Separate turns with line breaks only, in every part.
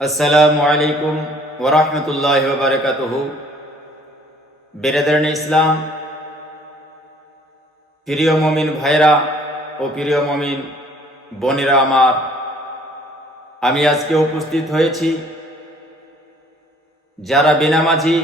আসসালামু আলাইকুম ওরহমতুল্লাহ বারকাতুহ। বেরেদারন ইসলাম, প্রিয় মমিন ভাইরা ও প্রিয় মমিন বোনেরা আমার, আমি আজকে উপস্থিত হয়েছি যারা বেনামাজি,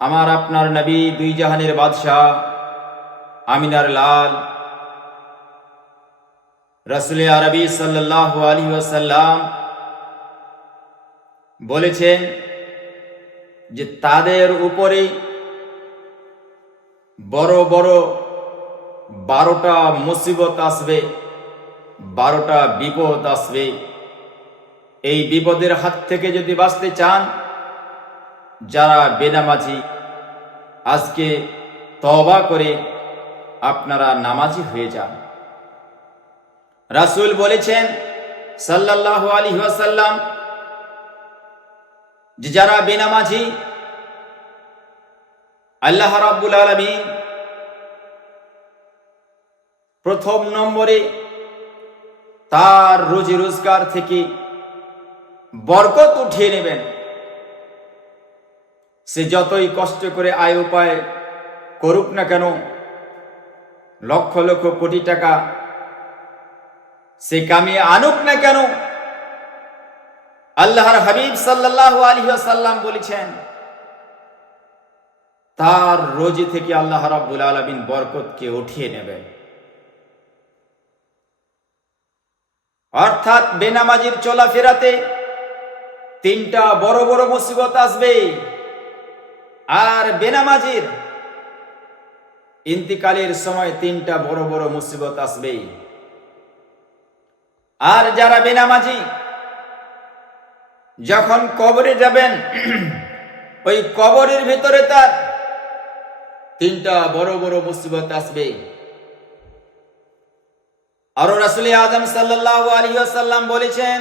আমার আপনার নবী দুই জাহানের বাদশাহ আমিনার লাল রসুল আরবি সাল্লাহ আলী ওসাল্লাম বলেছেন যে তাদের উপরে বড় বড় বারোটা মুসিবত আসবে, বারোটা বিপদ আসবে। এই বিপদের হাত থেকে যদি বাঁচতে চান, যারা বেনামাজি, আজকে তবা করে আপনারা নামাজি হয়ে যান। রাসুল বলেছেন সাল্লাহ আলী ওয়াসাল্লাম, যে যারা বেনামাজি, আল্লাহ রাব্বুল আলমী প্রথম নম্বরে তার রোজি রোজগার থেকে বরকত উঠিয়ে নেবেন। সে যতই কষ্ট করে আয় উপায় করুক না কেন, লক্ষ লক্ষ কোটি টাকা সে কামিয়ে আনুক না কেন? আল্লাহর হাবিব সাল্লাহ আলী সাল্লাম বলেছেন, তার রোজি থেকে আল্লাহ রাব্বুল আলমিন বরকতকে উঠিয়ে নেবে। অর্থাৎ বেনামাজির চলাফেরাতে তিনটা বড় বড় মুসিবত আসবে, আর বেনামাজির ইন্তিকালের সময় তিনটা বড় বড় মুসিবত আসবে আর যারা বেনামাজি, যখন কবরে যাবেন, ওই কবরের ভিতরে তার তিনটা বড় বড় মুসিবত আসবে। আরও রাসুল আদম সাল্লাহ আলী সাল্লাম বলেছেন,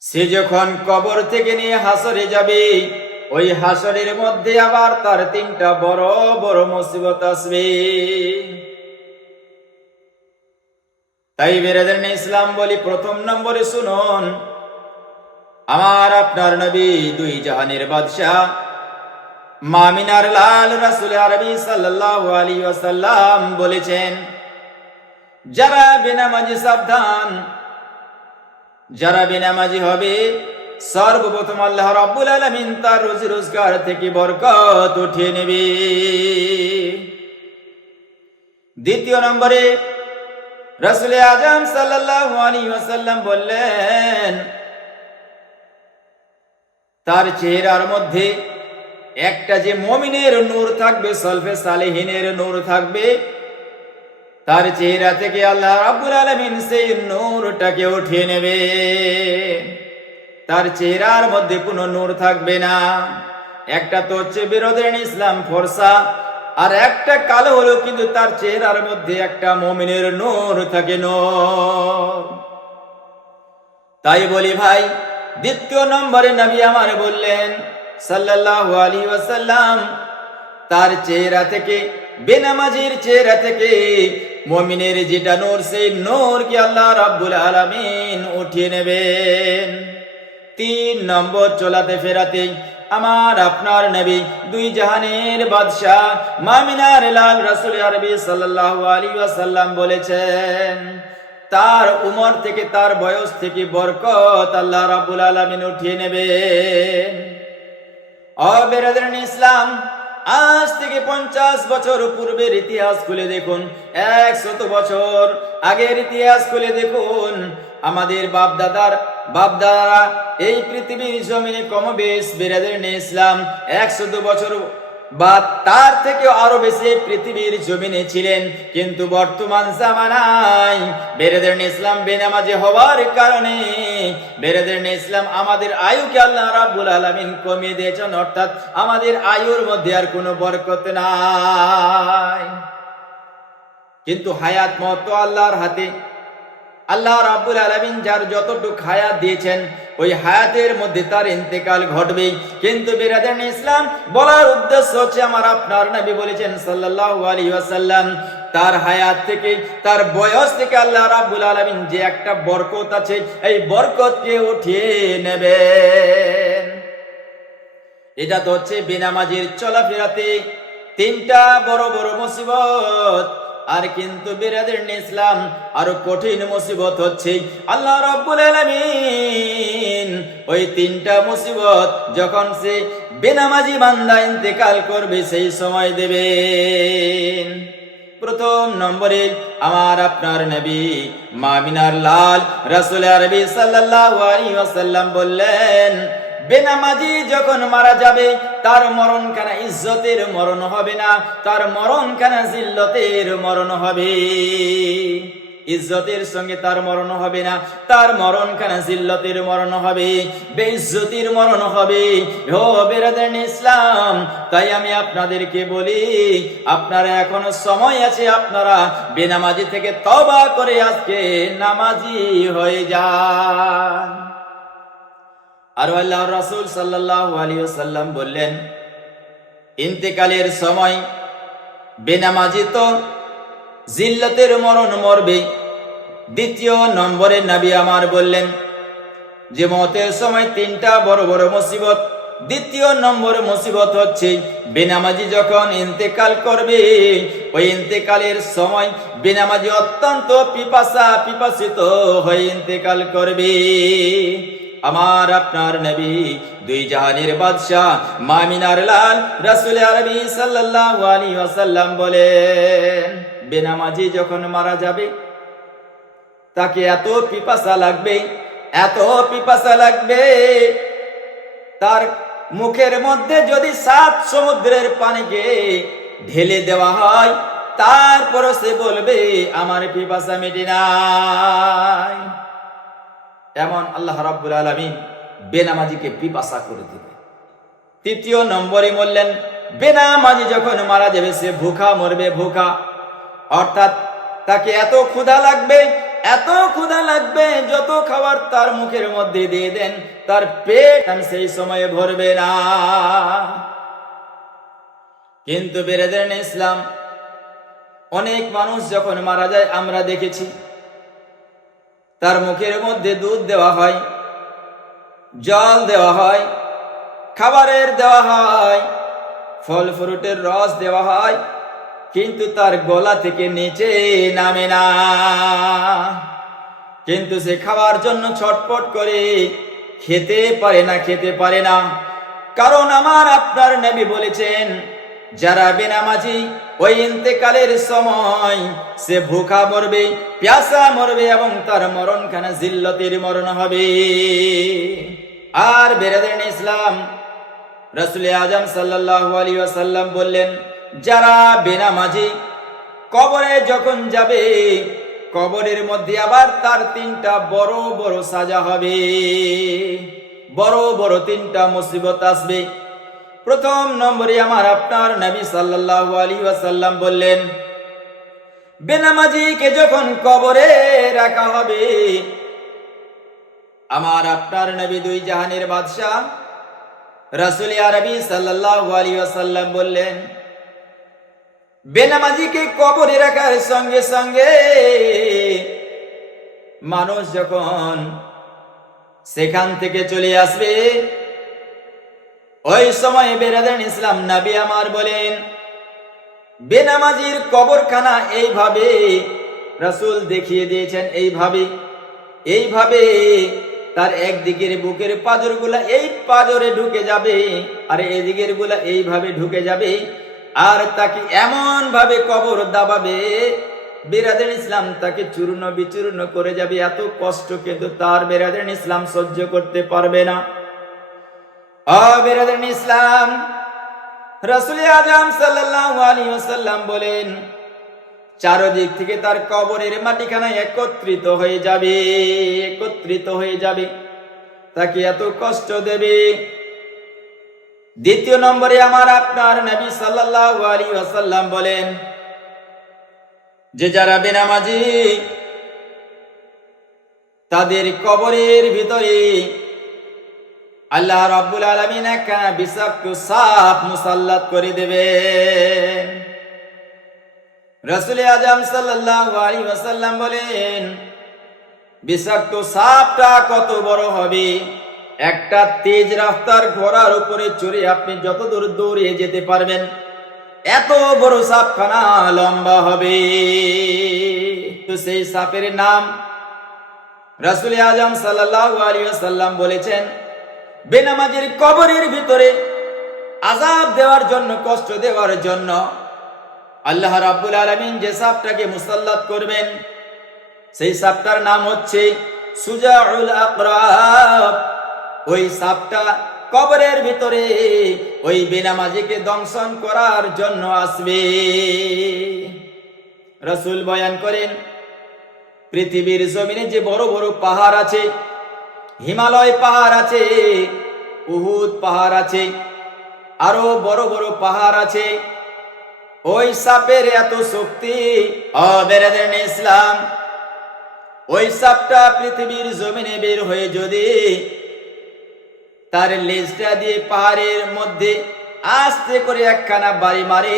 সে যখন কবর থেকে নিয়ে হাসরে যাবে, ওই হাসরের মধ্যে আবার তার তিনটা বড় বড় মুসিবত আসবে। তাই বেরেদেন ইসলাম বলি প্রথম নম্বরে শুনুন। আমার আপনার নবী দুই জাহানের বাদশাহ, মামিনার লাল রাসুল আরবি সাল্লাহ আলী ওয়াসাল্লাম বলেছেন, যারা বেনামাজি সাবধান, যারা বেনামাজি হবে, সর্বপ্রথম আল্লাহ রাব্বুল আলামিন তার রোজি রোজগার থেকে বরকত উঠিয়ে নেবে। দ্বিতীয় নম্বরে রসুল আজম ওয়াসাল্লাম বললেন, তার চেহারার মধ্যে একটা যে মমিনের নূর থাকবে, সলফে সালেহিনের নূর থাকবে, তার চেহারা থেকে আল্লাহ রাব্বুল আলামিন সেই নূরটাকে উঠিয়ে নেবে। তার চেহারার মধ্যে কোনো নূর থাকবে না। একটা তো হচ্ছে বিরোধের ইসলাম ফরসা আর একটা কালো হলো কিন্তু তার চেহারার মধ্যে একটা মমিনের নূর থাকে নূর। তাই বলি ভাই, দ্বিতীয় নম্বরে নবী আমার বললেন, সাল্লাল্লাহু আলাইহি ওয়াসাল্লাম, তার চেহারা থেকে, বেনামাজির চেহারা থেকে মমিনের যেটা নূর, সেই নূর কি আল্লাহ রাব্বুল আলামিন উঠিয়ে নেবেন। তিন নম্বর চলাতে ফেরাতে আমার আপনার নবী, দুই জাহানের বাদশাহ মামিনার লাল রাসুল আরবি সাল্লাল্লাহু আলাইহি ওয়াসাল্লাম বলেছেন, তার উমর থেকে তার বয়স থেকে বরকত আল্লাহ রাব্বুল আলামিন উঠিয়ে নেবে অবেরাদান ইসলাম, আজ থেকে পঞ্চাশ বছর পূর্বের ইতিহাস খুলে দেখুন একশত বছর আগের ইতিহাস খুলে দেখুন, আমাদের বাপ দাদার বাপ দাদারা এই পৃথিবীর জমিনে কম কমবেশ বেরাদের ইসলাম একশত বছর বা তার থেকে আরও বেশি পৃথিবীর জমিনে ছিলেন। কিন্তু বর্তমান জামানায় বেরেদের ইসলাম বেনামাজি হওয়ার কারণে। বেরেদের ইসলাম আমাদের আয়ুকে আল্লাহ রাব্বুল আলামিন কমিয়ে দিয়েছেন, অর্থাৎ আমাদের আয়ুর মধ্যে আর কোনো বরকত নাই। কিন্তু হায়াত মত আল্লাহর হাতে আল্লাহ রাব্বুল আলামিন যার যতটুক হায়াত দিয়েছেন, ওই হায়াতের মধ্যে তার ইন্তেকাল ঘটবে কিন্তু বিরাদান ইসলাম, বলার উদ্দেশ্য হচ্ছে আমার আপনার নবী বলেছেন সাল্লাল্লাহু আলাইহি ওয়াসাল্লাম, তার হায়াত থেকে, তার বয়স থেকে আল্লাহ রাব্বুল আলামিন যে একটা বরকত আছে, এই বরকতকে উঠিয়ে নেবেন। এটা তো হচ্ছে বেনামাজির চলাফেরাতে তিনটা বড় বড় মুসিবত আর কিন্তু বিরাদের ইসলাম আরও কঠিন মুসিবত হচ্ছে। আল্লাহ রাব্বুল আলামিন ওই তিনটা মুসিবত যখন সে বেনামাজি বান্দা ইন্তেকাল করবে, সেই সময় দেবেন। প্রথম নম্বরে আমার আপনার নবী মামিনার লাল রাসূল আরবি সাল্লাল্লাহু আলাইহি ওয়াসাল্লাম বললেন বেনামাজি যখন মারা যাবে, তার মরণ খানা ইজ্জতের মরণ হবে না? তার মরণ খানা জিল্লতের মরণ হবে? ইজ্জতের সঙ্গে তার মরণ হবে না। তার মরণ খানা জিল্লতের মরণ হবে? বে বেইজ্জতির মরণ হবে? ও বেরাদেন ইসলাম, তাই আমি আপনাদেরকে বলি, আপনারা এখনও সময় আছে, আপনারা বেনামাজি থেকে তবা করে আজকে নামাজি হয়ে যান। আর আল্লাহ রাসূল সাল্লাল্লাহু আলাইহি ওয়াসাল্লাম বললেন, ইন্তেকালের সময় বেনামাজি তো জিল্লতের মরণ মরবে। দ্বিতীয় নম্বরে নবী আমার বললেন, যে মতের সময় তিনটা বড় বড় মুসিবত, দ্বিতীয় নম্বর মুসিবত হচ্ছে বেনামাজি যখন ইন্তেকাল করবে। ওই ইন্তেকালের সময় বেনামাজি অত্যন্ত পিপাসা পিপাসিত হয়ে ইন্তেকাল করবে। আমার আপনার নবী, দুই জাহানের বাদশাহ মামিনার লাল রাসূল আরবি সাল্লাল্লাহু আলাইহি ওয়াসাল্লাম বলেন বেনামাজি যখন মারা যাবে, তাকে এত পিপাসা লাগবে, এত পিপাসা লাগবে, তার মুখের মধ্যে যদি সাত সমুদ্রের পানিকে ঢেলে দেওয়া হয়, তারপরও সে বলবে, আমার পিপাসা মেটে নাই। এমন আল্লাহ রাব্বুল আলামিন বেনামাজিকে পিপাসা করে দিবে তৃতীয় নম্বরে বললেন, বেনামাজি যখন মারা যাবে, সে ভুখা মরবে, ভুখা। অর্থাৎ তাকে এত ক্ষুধা লাগবে, এত ক্ষুধা লাগবে, যত খাবার তার মুখের মধ্যে দিয়ে দেন, তার পেট আর সেই সময়ে ভরবে না। কিন্তু বেরেদেন ইসলাম, অনেক মানুষ যখন মারা যায়, আমরা দেখেছি তার মুখের মধ্যে দুধ দেওয়া হয়, জল দেওয়া হয়, খাবারের দেওয়া হয়, ফল ফ্রুটের রস দেওয়া হয়, কিন্তু তার গলা থেকে নিচে নামে না। কিন্তু সে খাওয়ার জন্য ছটপট করে খেতে পারে না, খেতে পারে না। কারণ আমার আপনার নবী বলেছেন যারা বেনামাজি, ওই ইন্তেকালের সময় সে ভুখা মরবে প্যাসা মরবে এবং তার মরণখানা জিল্লতির মরণ হবে। আর বেরাদেন ইসলাম। রসুল আজম সাল্লাল্লাহু আলাইহি ওয়াসাল্লাম বললেন, যারা বেনামাজি, কবরে যখন যাবে, কবরের মধ্যে আবার তার তিনটা বড় বড় সাজা হবে। বড় বড় তিনটা মুসিবত আসবে। প্রথম নম্বরে আমার আপনার নবী সাল্লাল্লাহু আলাইহি ওয়াসাল্লাম বললেন, বেনামাজিকে যখন কবরে রাখা হবে, আমার আপনার নবী দুই জাহানের বাদশাহ রাসূল আরবি সাল্লাল্লাহু আলাইহি ওয়াসাল্লাম বললেন, বেনামাজিকে কবরে রাখার সঙ্গে সঙ্গে মানুষ যখন সেখান থেকে চলে আসবে ওই সময় বেরাদেন ইসলাম নবী আমার বলেন, বেনামাজির কবরখানা এইভাবে রাসূল দেখিয়ে দিয়েছেন, এইভাবে এইভাবে তার একদিকের বুকের পাজরগুলা এই পাজরে ঢুকে যাবে আর এদিকেরগুলা এইভাবে ঢুকে যাবে আর তাকে এমন ভাবে কবর দাবাবে, বেরাদের ইসলাম তাকে চূর্ণ বিচূর্ণ করে যাবে। এত কষ্ট কিন্তু তার বেরাদের ইসলাম সহ্য করতে পারবে না। ইসলাম বলেন, চারদিক থেকে তার কবরের মাটিখানা একত্রিত হয়ে যাবে, একত্রিত হয়ে যাবে। তাকে এত কষ্ট দেবে। দ্বিতীয় নম্বরে আমার আপনার নবী সাল্লাল্লাহু আলাইহি ওয়াসাল্লাম বলেন, যে যারা বেনামাজি, তাদের কবরের ভিতরে আল্লাহ রাব্বুল আলামিন একখানা বিষাক্ত সাপ মুসাল্লাত করে দেবেন রাসুল আজম সাল্লাল্লাহু আলাইহি ওয়াসাল্লাম বলেন, বিষাক্ত সাপটা কত বড় হবে? একটা তেজ রাস্তার ঘোড়ার উপরে চড়ে আপনি যত দূর দৌড়িয়ে যেতে পারবেন, এত বড় সাপখানা লম্বা হবে। তো সেই সাপের নাম রাসুল আজম সাল্লাল্লাহু আলাইহি ওয়াসাল্লাম বলেছেন বেনামাজির কবরের ভিতরে আজাব দেওয়ার জন্য, কষ্ট দেওয়ার জন্য আল্লাহ রাব্বুল আলামিন যে সাপটাকে মুসাল্লাত করবেন, সেই সাপটার নাম হচ্ছে সুজাউল আকরাব। ওই সাপটা কবরের ভিতরে ওই বেনামাজিকে দংশন করার জন্য আসবে। রসুল বয়ান করেন, পৃথিবীর জমিনে যে বড় বড় পাহাড় আছে হিমালয় পাহাড় আছে, উহুদ পাহাড় আছে, আরও বড় বড় পাহাড় আছে। ওই সাপের এত শক্তি ইসলাম। ওই সাপটা পৃথিবীর জমিনে বের হয়ে যদি তার লেজটা দিয়ে পাহাড়ের মধ্যে আস্তে করে একখানা বাড়ি মারে,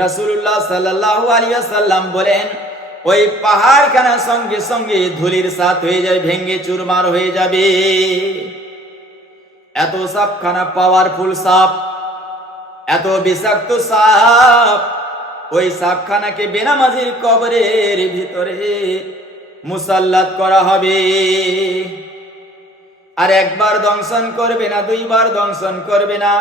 রাসূলুল্লাহ সাল্লাল্লাহু আলাইহি সাল্লাম বলেন ওই পাহাড়খানা সঙ্গে সঙ্গে ধুলির সাথ হয়ে যায় ভেঙ্গে চুরমার হয়ে যাবে। এত সাপখানা পাওয়ারফুল সাপ, এত বিষাক্ত সাপ, ওই সাপখানাকে বেনামাজির কবরের ভিতরে মুসাল্লাত করা হবে। আর একবার দংশন করবে না, দুইবার দংশন করবে না।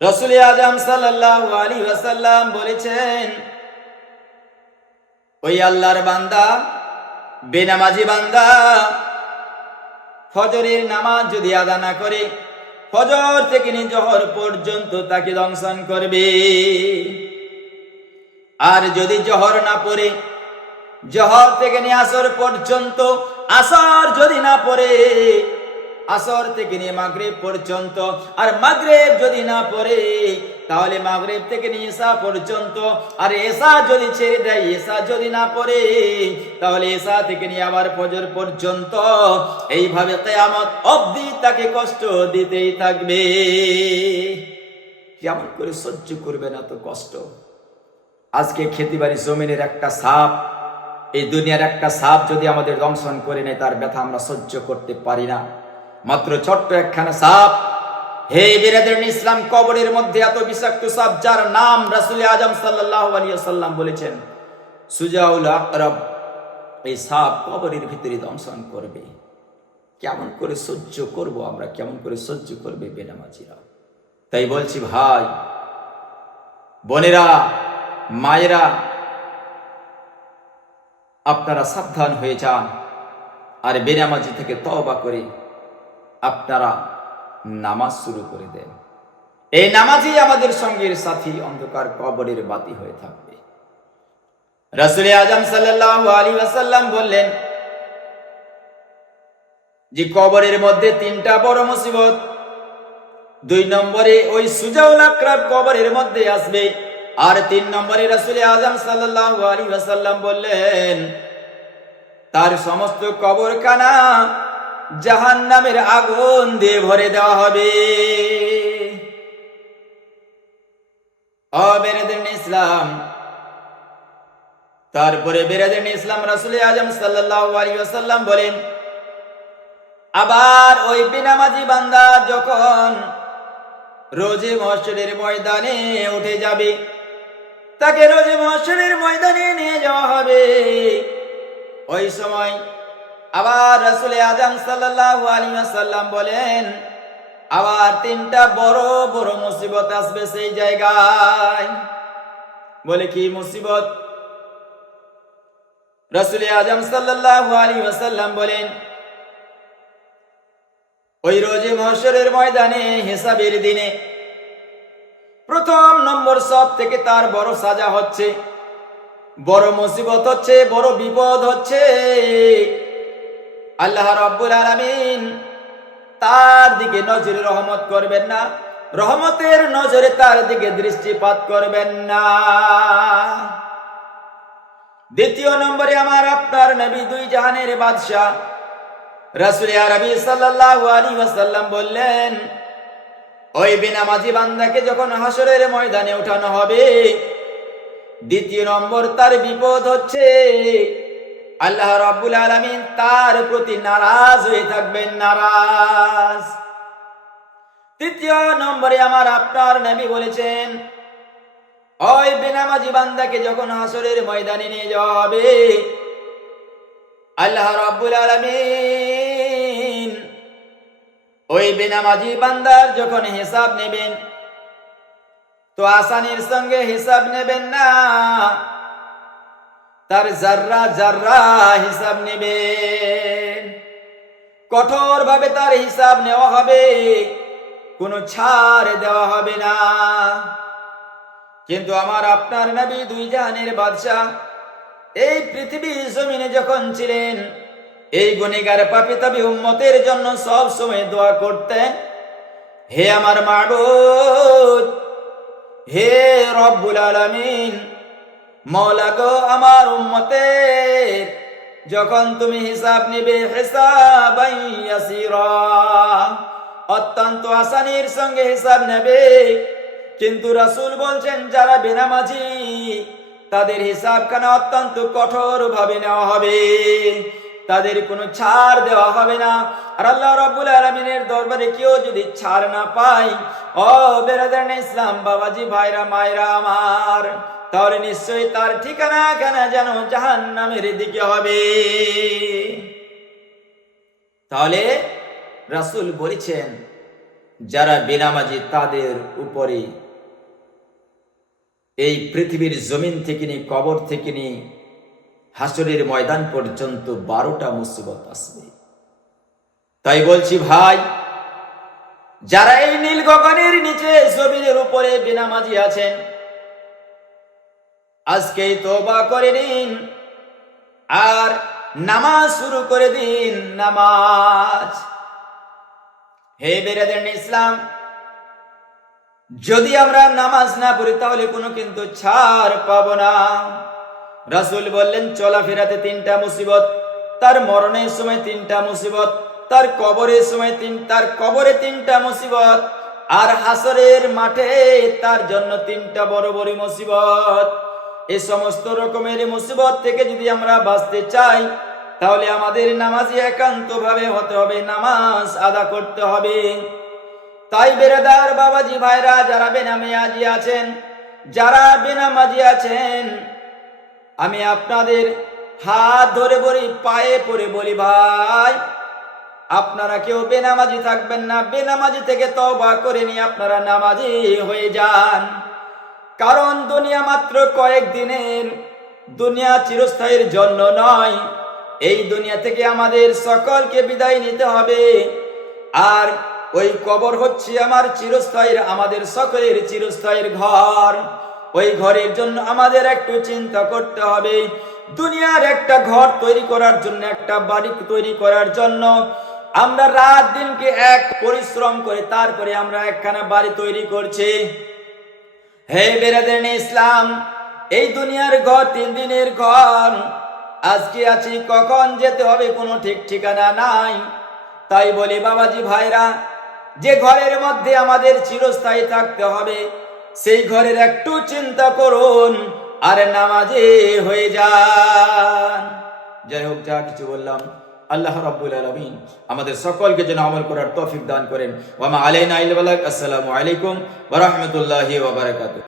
রসুল আজম সাল্লাল্লাহু আলাইহি ওয়াসাল্লাম বলেছেন ওই আল্লাহর বান্দা, বেনামাজি বান্দা। ফজরের নামাজ যদি আদা না করে, ফজর থেকে জহর পর্যন্ত তাকে দংশন করবে। আর যদি জহর না পড়ে, জহর থেকে নিয়ে আসর পর্যন্ত, আসর যদি না পড়ে আসর থেকে নিয়ে মাগরেব পর্যন্ত। আর মাগরেব যদি না পড়ে, তাহলে মাগরেব থেকে নিয়ে এসা পর্যন্ত। আর এসা যদি ছেড়ে দেয় এসা যদি না পড়ে, তাহলে এসা থেকে নিয়ে আবার ফজর পর্যন্ত। এইভাবে কেয়ামত অবধি তাকে কষ্ট দিতেই থাকবে। কেমন করে সহ্য করবে না তো কষ্ট। আজকে খেতিবাড়ি জমিনের একটা সাপ, এই দুনিয়ার একটা সাপ যদি আমাদের দংশন করে নেয়, তার ব্যথা আমরা সহ্য করতে পারি না। মাত্র ছোট্ট একখানা সাপ। হে বিরাদের ইসলাম কবরের মধ্যে এত বিষাক্ত সাপ, যার নাম রাসুল আজম সাল্লাহ সাল্লাম বলেছেন, সুজাউল আকরব, এই সাপ কবরের ভিতরে দংশন করবে। কেমন করে সহ্য করব আমরা, কেমন করে সহ্য করবে বেনামাজিরা? তাই বলছি, ভাই, বোনেরা, মায়েরা, আপনারা সাবধান হয়ে যান আর বেনামাজি থেকে তওবা করে আপনারা নামাজ শুরু করে দেন। এই নামাজই আমাদের সঙ্গের সাথী অন্ধকার কবরের বাতি হয়ে থাকবে। রাসুল আজম ওয়াসাল্লাম বললেন, যে কবরের মধ্যে তিনটা বড় মুসিবত, দুই নম্বরে ওই সুজাউল আকরাব কবরের মধ্যে আসবে, আর তিন নম্বরে রাসুল আজম ওয়াসাল্লাম বললেন, তার সমস্ত কবরখানা জাহান নামের আগুন দিয়ে ভরে দেওয়া হবে। ইসলাম। তারপরে বেরেদেন ইসলাম রাসুল আজম ওয়াসাল্লাম বলেন, আবার ওই বিনামাজি বান্দা যখন রোজে মহসরের ময়দানে উঠে যাবে, তাকে রোজে মহসরের ময়দানে নিয়ে যাওয়া হবে। ওই সময় আবার রসুলে আজম ওয়াসাল্লাম বলেন, আবার তিনটা বড় বড় মুসিবত আসবে সেই জায়গায়। বলে কি মুসিবত? রসুলে আজম ওয়াসাল্লাম বলেন, ওই রোজে মহসরের ময়দানে হিসাবের দিনে প্রথম নম্বর সব থেকে তার বড় সাজা হচ্ছে, বড় মুসিবত হচ্ছে, বড় বিপদ হচ্ছে। আল্লাহ রব্বুল আলামিন তার দিকে নজরে রহমত করবেন না, রহমতের নজরে তার দিকে দৃষ্টিপাত করবেন না। দ্বিতীয় নম্বরে আমার আপনার নবী দুই জাহানের বাদশাহ, রাসুল আরবি ওয়াসাল্লাম বললেন, ওই বেনামাজি বান্দাকে যখন হাসরের ময়দানে ওঠানো হবে, দ্বিতীয় নম্বর তার বিপদ হচ্ছে আল্লাহ রাব্বুল আলামিন তার প্রতি নারাজ হয়ে থাকবেন, নারাজ। তৃতীয় নম্বরে আমার আপনার নবী বলেছেন, ওই বেনামাজি বান্দাকে যখন হাসরের ময়দানে নিয়ে যাওয়া হবে, আল্লাহ রাব্বুল আলামিন ওই বেনামাজি বান্দার যখন হিসাব নেবেন, তো আসানির সঙ্গে হিসাব নেবেন না তার জাররা জাররা হিসাব নেবে। কঠোর ভাবে তার হিসাব নেওয়া হবে, কোনো ছাড় দেওয়া হবে না। কিন্তু আমার আপনার নবী দুই জাহানের বাদশাহ এই পৃথিবীর জমিনে যখন ছিলেন, এই গুণিগার পাপি তাবি উম্মতের জন্য সব সময় দোয়া করতেন, হে আমার মাবুদ হে রব্বুল আলামিন মৌলা গো আমার উম্মতের, যখন তুমি হিসাব নিবে হিসাব অত্যন্ত আসানির সঙ্গে হিসাব নেবে। কিন্তু রাসূল বলছেন, যারা বেনামাজি, তাদের হিসাব খানা অত্যন্ত কঠোর ভাবে নেওয়া হবে। তাদের কোনো ছাড় দেওয়া হবে না। আর আল্লাহ রাব্বুল আলামিনের দরবারে কেউ যদি ছাড় না পায়, ও বেরাদার ইসলাম, বাবাজি, ভাইরা, মায়েরা আমার তাহলে নিশ্চয়ই তার ঠিকানা কেনা যেন জাহান নামের দিকে হবে? তাহলে রাসূল বলেছেন, যারা বেনামাজি তাদের উপরে এই পৃথিবীর জমিন থেকে নিয়ে কবর থেকে নিয়ে হাসরের ময়দান পর্যন্ত বারোটা মুসিবত আসবে। তাই বলছি ভাই, যারা এই নীল গগনের নিচে জমিনের উপরে বেনামাজি আছেন আজকেই তোবা করে দিন আর নামাজ শুরু করে দিন, নামাজ। হে বেরাদেন ইসলাম, যদি আমরা নামাজ না পড়ি, তাহলে কোনো কিন্তু ছাড় পাবো না। রাসুল বললেন, চলাফেরাতে তিনটা মুসিবত, তার মরণের সময় তিনটা মুসিবত, তার কবরের সময় তিন, তার কবরে তিনটা মুসিবত, আর হাসরের মাঠে তার জন্য তিনটা বড় বড় মুসিবত। এই সমস্ত রকমের মুসিবত থেকে যদি আমরা বাঁচতে চাই, তাহলে আমাদের নামাজি একান্ত ভাবে হতে হবে, নামাজ আদা করতে হবে। তাই বেরাদার বাবাজি ভাইরা, যারা বেনামাজি আছেন, যারা বেনামাজি আছেন, আমি আপনাদের হাত ধরে বলি, পায়ে পড়ে বলি ভাই, আপনারা কেউ বেনামাজি থাকবেন না, বেনামাজি থেকে তবা করে নিয়ে আপনারা নামাজি হয়ে যান। কারণ দুনিয়া মাত্র কয়েক দিনের, দুনিয়া চিরস্থায়ীর জন্য নয়। এই দুনিয়া থেকে আমাদের সকলকে বিদায় নিতে হবে। আর ওই কবর হচ্ছে আমার চিরস্থায়ীর, আমাদের সকলের চিরস্থায়ীর ঘর। ওই ঘরের জন্য আমাদের একটু চিন্তা করতে হবে। দুনিয়ার একটা ঘর তৈরি করার জন্য, একটা বাড়ি তৈরি করার জন্য আমরা রাত দিনকে এক পরিশ্রম করে, তারপরে আমরা একখানা বাড়ি তৈরি করছি। হে বেরাদের ইসলাম, এই দুনিয়ার ঘর, তিন দিনের ঘর। আজকে আছি, কখন যেতে হবে কোনো ঠিক ঠিকানা নাই। তাই বলি, বাবাজি ভাইরা, যে ঘরের মধ্যে আমাদের চিরস্থায়ী থাকতে হবে, সেই ঘরের একটু চিন্তা করুন, আর নামাজে হয়ে যান। যাই হোক, যা কিছু বললাম। আল্লাহ রাব্বুল আলামিন আমাদের সকলকে যেন আমল করার তৌফিক দান করেন। ওয়া মা আলাইনা ইল্লা আসসালামু আলাইকুম ওয়া রাহমাতুল্লাহি ওয়া বারাকাতুহু।